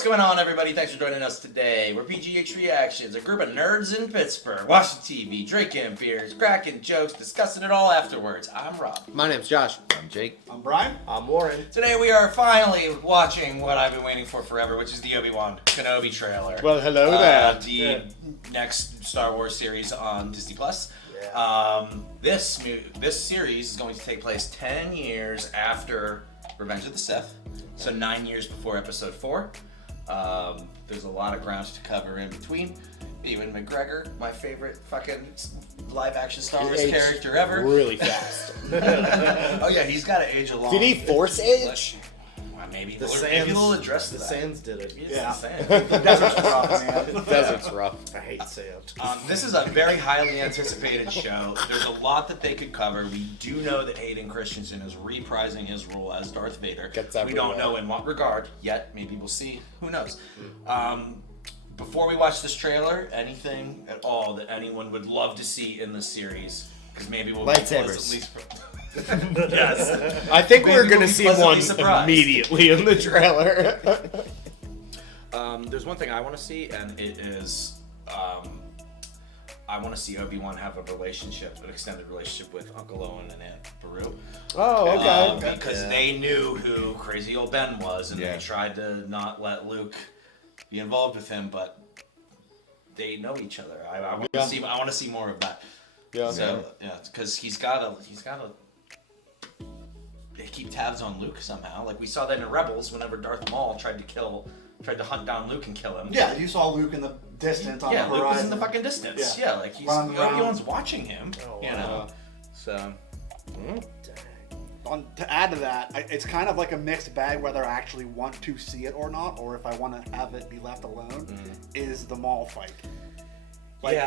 What's going on, everybody? Thanks for joining us today. We're PGH Reactions, a group of nerds in Pittsburgh, watching TV, drinking beers, cracking jokes, discussing it all afterwards. I'm Rob. My name's Josh. I'm Jake. I'm Brian. I'm Warren. Today we are finally watching what I've been waiting for forever, which is the Obi-Wan Kenobi trailer. Well, hello there. The next Star Wars series on Disney+. Yeah. This series is going to take place 10 years after Revenge of the Sith, so 9 years before Episode 4. There's a lot of ground to cover in between. Ewan McGregor, my favorite fucking live-action Star Wars character ever. Really fast. Oh yeah, he's got to age along. Did he force age? Well, maybe Sands, they'll address the that. Sands did it. Yeah. The desert's rough, man. The desert's rough. I hate sand. This is a very highly anticipated show. There's a lot that they could cover. We do know that Hayden Christensen is reprising his role as Darth Vader. We don't know in what regard yet. Maybe we'll see. Who knows? Before we watch this trailer, anything at all that anyone would love to see in this series? Because maybe we'll lightsabers. Be at least. Yes. I think Maybe we're gonna we'll be see pleasantly one surprised. immediately in the trailer. There's one thing I want to see, and it is I want to see Obi-Wan have an extended relationship with Uncle Owen and Aunt Beru. Oh, okay. Because they knew who Crazy Old Ben was, and they tried to not let Luke be involved with him, but they know each other. I want to see. I want to see more of that. Yeah. So because he's gotta keep tabs on Luke somehow. Like we saw that in Rebels, whenever Darth Maul tried to hunt down Luke and kill him. Yeah, you saw Luke in the distance on the horizon. Luke was in the fucking distance. Yeah, like Obi-Wan's watching him. You know. So. To add to that, it's kind of like a mixed bag whether I actually want to see it or not, or if I want to have it be left alone, is the Maul fight. Like,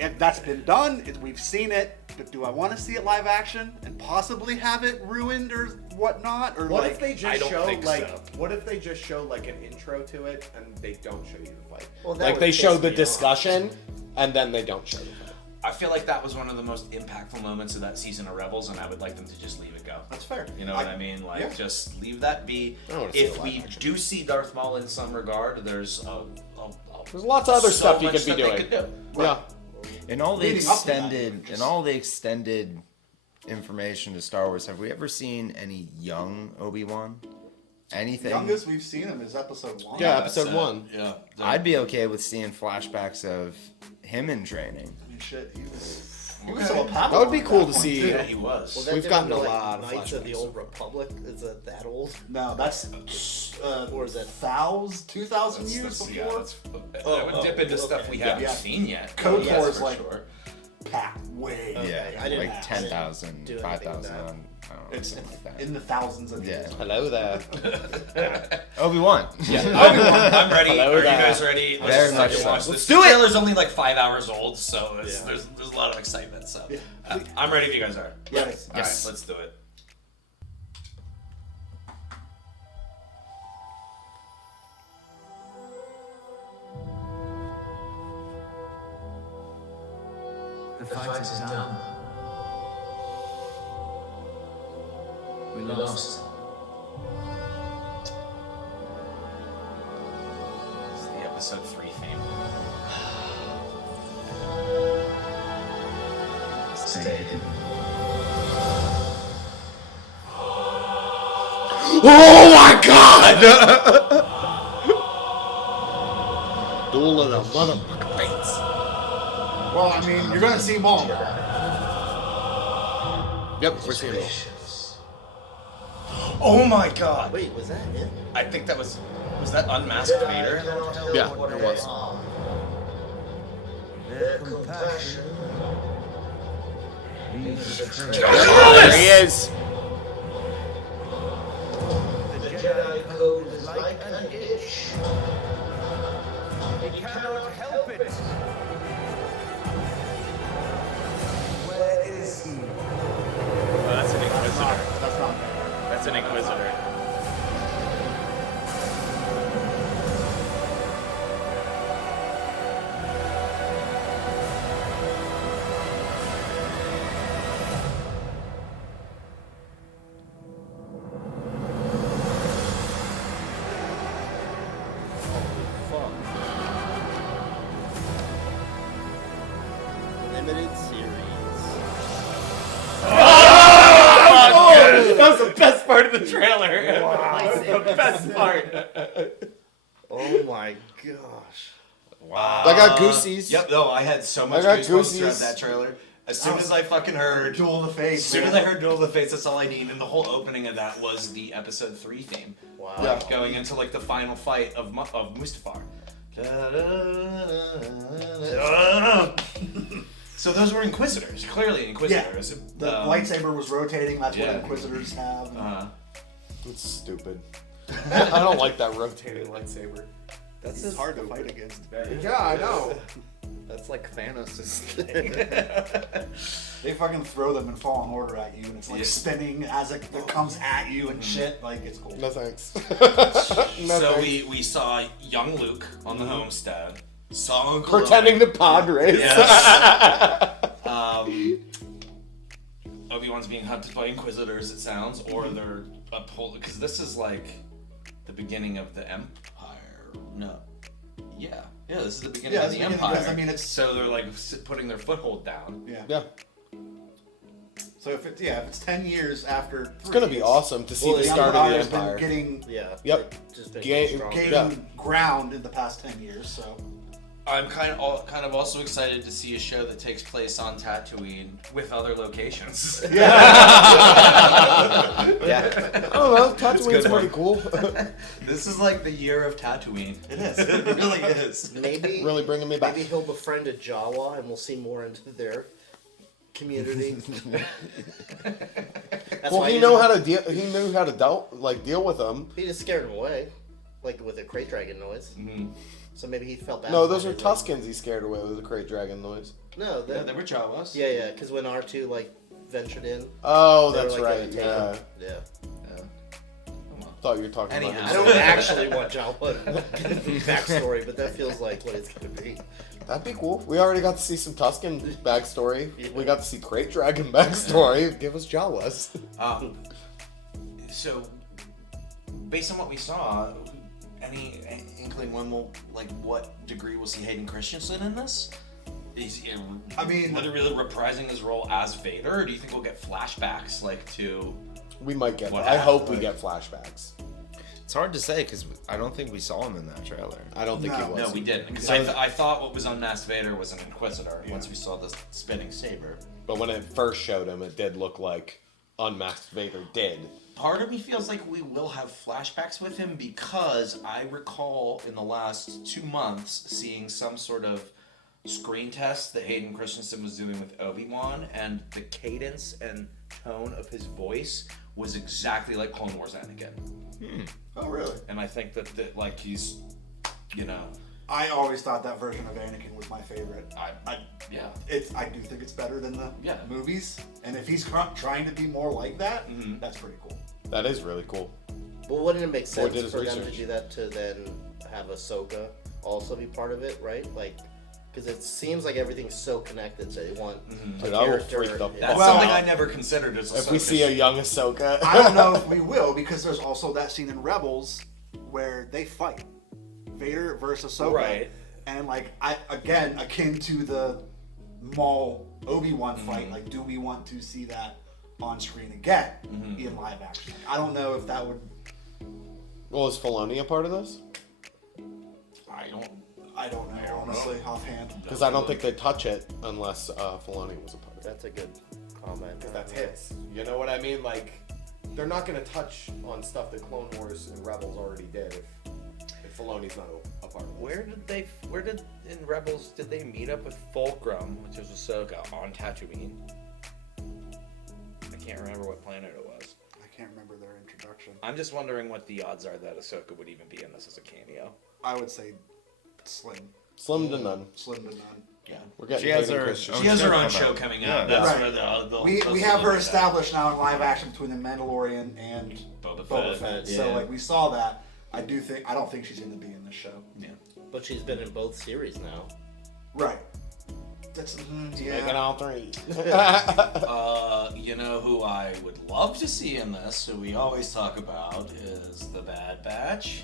if that's been done, we've seen it, but do I want to see it live action and possibly have it ruined or whatnot? Or what if they just show What if they just show like an intro to it and they don't show you the fight? Well, Like they show the discussion and then they don't show the fight. I feel like that was one of the most impactful moments of that season of Rebels, and I would like them to just leave it go. That's fair. You know what I mean? Like, just leave that be. If we do see Darth Maul in some regard, there's lots of other stuff you could be doing. Yeah. In all the extended information to Star Wars, have we ever seen any young Obi-Wan? Anything? The youngest we've seen him is Episode 1. Yeah, Episode 1. Yeah. I'd be okay with seeing flashbacks of him in training. I mean, shit, he was still a Padawan. That would be cool at to that see. point, too. Yeah, he was. Well, We've gotten a lot of Knights of the flashbacks. Old Republic. Is it that old? No, that's Or is it 2,000 years before? That would dip into stuff we haven't seen yet. Code Yes, 4 is for like sure. packed way. Yeah, I didn't like 10,000, do anything 5,000. with that. I don't know, It's something like that. in the thousands of Yeah. years. Hello there. Obi-Wan. I'm ready. Hello Are you there. guys ready? Very Let's much fucking so. watch this. Let's do it. The trailer's only like 5 hours old, so there's a lot of excitement. So I'm ready if you guys are. Yes. All right, let's do it. The fight is done. We lost. It's the episode 3 theme. Stay hidden. Oh my god! Duel of the motherfucking fates. Well, I mean, you're gonna see Maul. Yep, we're seeing it. Oh my god! Wait, was that it? I think that was that unmasked Vader? Yeah, it was. Their compassion leaves a trail. There he is. The Jedi code is like an itch. He cannot help it. Where is he? Oh, that's an Inquisitor. That's not That's an Inquisitor. animated series. That was the best part of the trailer. Wow. The best part. Oh my gosh. Wow. I got goosies. Yep, no, I had so much got goosebumps throughout goosies. that trailer. As soon as I fucking heard Duel of the Fates. As soon as I heard Duel of the Fates, that's all I need. And the whole opening of that was the episode 3 theme. Wow. Yeah. Going into like the final fight of Mustafar. So those were Inquisitors, clearly Inquisitors. Yeah, the lightsaber was rotating. That's Yeah. what Inquisitors have. It's stupid. I don't like that rotating lightsaber. That's It's hard to fight against. Yeah, I know. That's like Thanos' thing. They fucking throw them in Fallen Order at you, and it's like Yeah. spinning as it comes at you and shit. Like, it's cool. No thanks. So we saw young Luke on the homestead. Saw Uncle Pretending to pod race. Yes. Obi-Wan's being hunted by Inquisitors, it sounds, or they're upholding, because this is like the beginning of the Empire. No. Yeah, this is the beginning of it's the beginning, Empire. because, I mean, it's So they're like putting their foothold down. yeah. Yeah. So if it's 10 years after, It's gonna be awesome to see Well, the the start of the Empire's been Empire. getting Yeah. Yep. like, just been Ga- stronger. gaining Yeah. ground in the past 10 years. So I'm kind of also excited to see a show that takes place on Tatooine with other locations. Yeah. Yeah. I don't know. Tatooine's good pretty one. cool. This is like the year of Tatooine. it is. It really is. Maybe Really bringing me back. maybe he'll befriend a Jawa, and we'll see more into their community. That's Well, why he knew how to deal. He knew how to deal with them. He just scared him away, like with a crate dragon noise. Mm-hmm. So maybe he felt bad. No, for those him. are He's like, Tuskens. He scared away with the crate dragon noise. No, Yeah, they were Jawas. yeah, because when R2 like ventured in, Oh, they were, that's like, right. gonna take Yeah. him. Yeah. Thought you were talking Anyhow. about I him. don't actually want Jawa backstory, but that feels like what it's gonna be. That'd be cool. We already got to see some Tusken backstory. Yeah. We got to see Crate Dragon backstory. Give us Jawas. So, based on what we saw, any inkling what degree we'll see Hayden Christensen in this? Is he, I mean- literally reprising his role as Vader, or do you think we'll get flashbacks to? We might get. What I hope happened? we get flashbacks. It's hard to say because I don't think we saw him in that trailer. I don't think No. he was. No, we didn't. Because So- I thought what was unmasked Vader was an Inquisitor once we saw the spinning saber. But when it first showed him, it did look like Unmasked Vader did. Part of me feels like we will have flashbacks with him because I recall in the last 2 months seeing some sort of screen test that Hayden Christensen was doing with Obi-Wan, and the cadence and tone of his voice was exactly like Clone Wars Anakin. Oh, really? And I think that like he's, I always thought that version of Anakin was my favorite. yeah. I do think it's better than the Yeah. movies, and if he's trying to be more like that, Mhm. that's pretty cool. That is really cool. But wouldn't it make sense did his for them to research. do that to then have Ahsoka also be part of it, right? Like, because it seems like everything's so connected, so they want a Dude, I will character. freak the That's Well, something I never considered as If we see a young Ahsoka, I don't know if we will, because there's also that scene in Rebels where they fight. Vader versus Ahsoka. Right. And again, akin to the Maul Obi-Wan fight, like, do we want to see that on screen again in live action? I don't know if that would. well, is Filoni a part of this? I don't know, honestly, offhand. Because I don't think they touch it unless Filoni was a part of it. That's a good comment. That's his. You know what I mean? Like, they're not going to touch on stuff that Clone Wars and Rebels already did if Filoni's not a part of it. Where did in Rebels did they meet up with Fulcrum, which was Ahsoka, on Tatooine? I can't remember what planet it was. I can't remember their introduction. I'm just wondering what the odds are that Ahsoka would even be in this as a cameo. I would say slim. Slim to none. Slim to none. Yeah. We're getting She has Hayden her Christensen. She has her own show show coming coming out. out. Yeah. That's Right. where We have her established now in live action between the Mandalorian and Boba Boba Fett. Fett. yeah. So like we saw that. I don't think she's gonna be in this show. Yeah. But she's been in both series now. Right. That's Making yeah. all three. You know who I would love to see in this, who we always talk about, is the Bad Batch.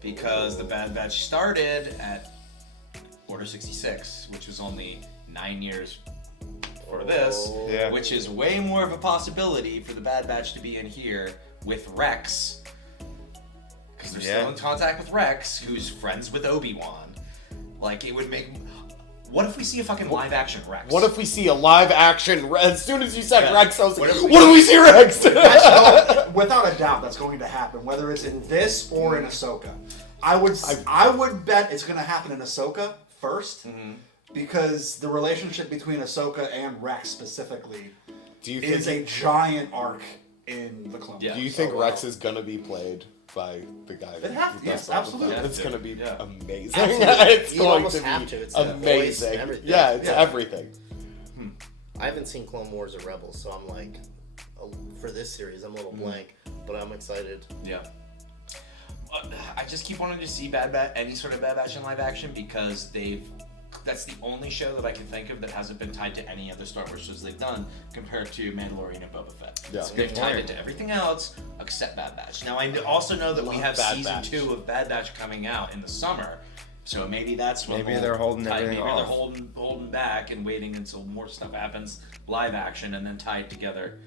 Because the Bad Batch started at Order 66, which was only 9 years for this, Yeah. which is way more of a possibility for the Bad Batch to be in here with Rex. Because they're still in contact with Rex, who's friends with Obi-Wan. Like, it would make... What if we see a fucking live-action Rex? What if we see a live-action as soon as you said Rex, I was like, What if we- what do we see Rex? Without a doubt, that's going to happen, whether it's in this or in Ahsoka. I would bet it's going to happen in Ahsoka first, because the relationship between Ahsoka and Rex specifically is a giant arc in the Clone Wars. Yeah. Do you think Rex is gonna be played by the guy that Yes, absolutely. It's gonna be amazing. Absolutely. It's You going almost to have be to. It's the voice and amazing. everything. Yeah, it's everything. I haven't seen Clone Wars or Rebels, so I'm like, for this series, I'm a little blank, but I'm excited. Yeah. I just keep wanting to see any sort of Bad Batch in live action because that's the only show that I can think of that hasn't been tied to any other Star Wars shows they've done compared to Mandalorian and Boba Fett. Yeah. They've tied it to everything else except Bad Batch. Now, I also know that we have Bad season Batch. 2 of Bad Batch coming out in the summer, so maybe that's what Maybe they're holding everything maybe off. they're holding back and waiting until more stuff happens live action and then tie it together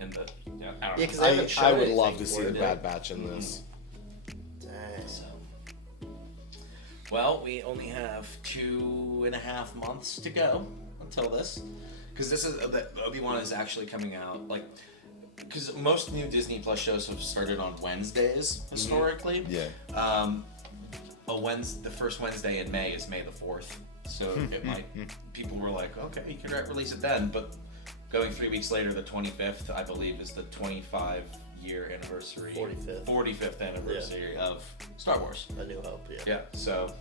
in the I don't know. because they haven't shown I would anything love to see for the it. Bad Batch in this. Dang. Well, we only have 2.5 months to go until this, because this is Obi-Wan is actually coming out because most new Disney Plus shows have started on Wednesdays historically. Yeah. The first Wednesday in May is May the 4th, so it might. People were like, okay, you could release it then, but going 3 weeks later, the 25th, I believe, is the 25-year anniversary, 45th anniversary of Star Wars. A New Hope, yeah. Yeah, so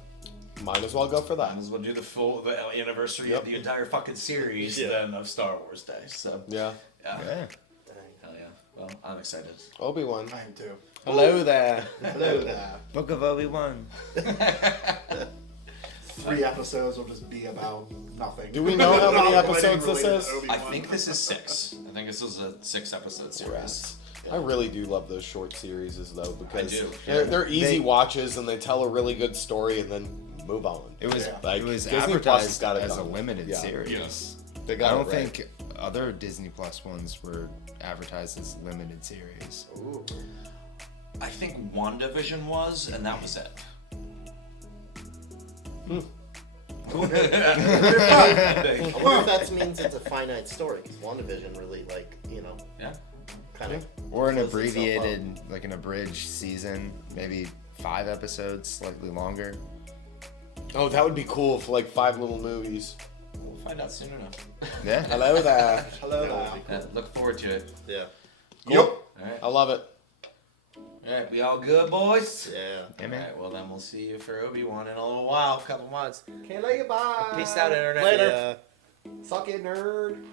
Might as well go for that. might as well do the anniversary of the entire fucking series then of Star Wars Day. So Yeah. Yeah. Dang. hell yeah. Well, I'm excited. Obi-Wan. I am too. Hello there. Hello there. Book of Obi-Wan. 3 episodes will just be about nothing. Do we know how many Not episodes this related is? to Obi-Wan. I think this is 6. I think this is a 6-episode series. I really do love those short series though because do. they're easy They- watches and they tell a really good story and then move on. It was Like, it was Disney Plus has advertised got it as a done. limited Yeah. series. Yes. They I got don't it right. think other Disney Plus ones were advertised as limited series. Ooh. I think WandaVision was, and that was it. I wonder if that means it's a finite story, because WandaVision really, Yeah. kind of... Or an closed itself abbreviated, like an abridged season, maybe 5 episodes, slightly longer. Oh, that would be cool for like 5 little movies. We'll find out soon enough. Yeah. Hello there. Hello That there. Look forward to it. Yeah. Yep. All right. I love it. All right. We all good, boys? Yeah. Yeah, All man. right. Well, then we'll see you for Obi-Wan in a little while, a couple months. Okay, love you. Bye. Peace out, internet. Later. Suck it, nerd.